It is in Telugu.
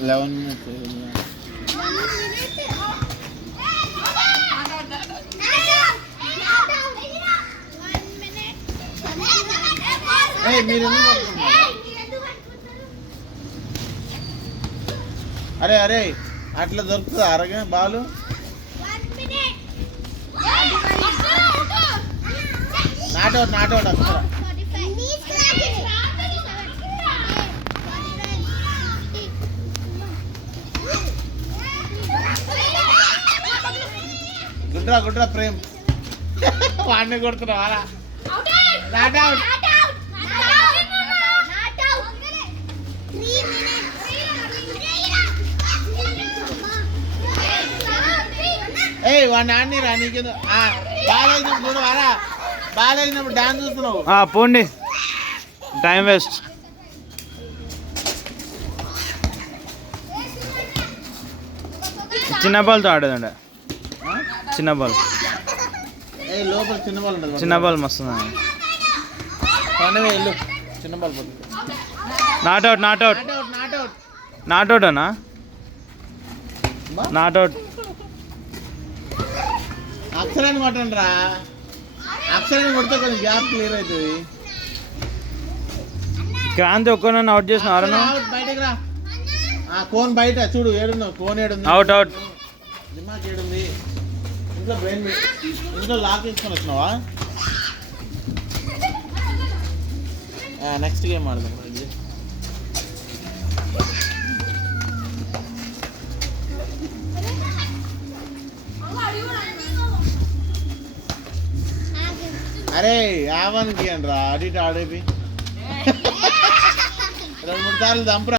11 minutes. మీరు అరే అరే అట్లా దొరుకుతుంది అరగా బాలు. నాటౌట్ నాటౌట్ అక్కడ గుడ్రా గుడ్రా ప్రేమ్ వాడిని కొడుతున్నావు అలా. నాటౌట్ వాడిని ఆడినిరా నీకు బాగాలేనప్పుడు అలా బాగాలేనప్పుడు డాన్స్ చూస్తున్నావు. పోండి టైం వేస్ట్. చిన్న బాల్తో ఆడేదండి. చిన్న బాల్ లోపల చిన్న బాల్ ఉంటుంది. చిన్న బాల్ మస్తు. వెళ్ళు చిన్న బాల్ పోతుంది. నాట్అవుట్ నాట్అవుట్ నాట్అవుట్ నాట్అవుట్ అన్నా నాట్అవుట్. అక్షరాన్ని కొట్టండి రా. అక్షరాన్ని కొడితే కొంచెం గ్యాప్ క్లియర్ అవుతుంది. క్రాంతి ఒక్కనన్ను అవుట్ చేసిన బయటకు రా. కోన్ బయట చూడు ఏడున్నావు. కోన్ ఏడుంది. Out out. దిమాగ్ ఏడుంది. ఇంట్లో బ్రెయిన్ ఇంట్లో లాక్ తీసుకొని వచ్చినావా? నెక్స్ట్ గేమ్ ఆడదాం. అరే యావన్కి అండి రా అడిట్ ఆడేవి 2-3 సార్లు దంపరా.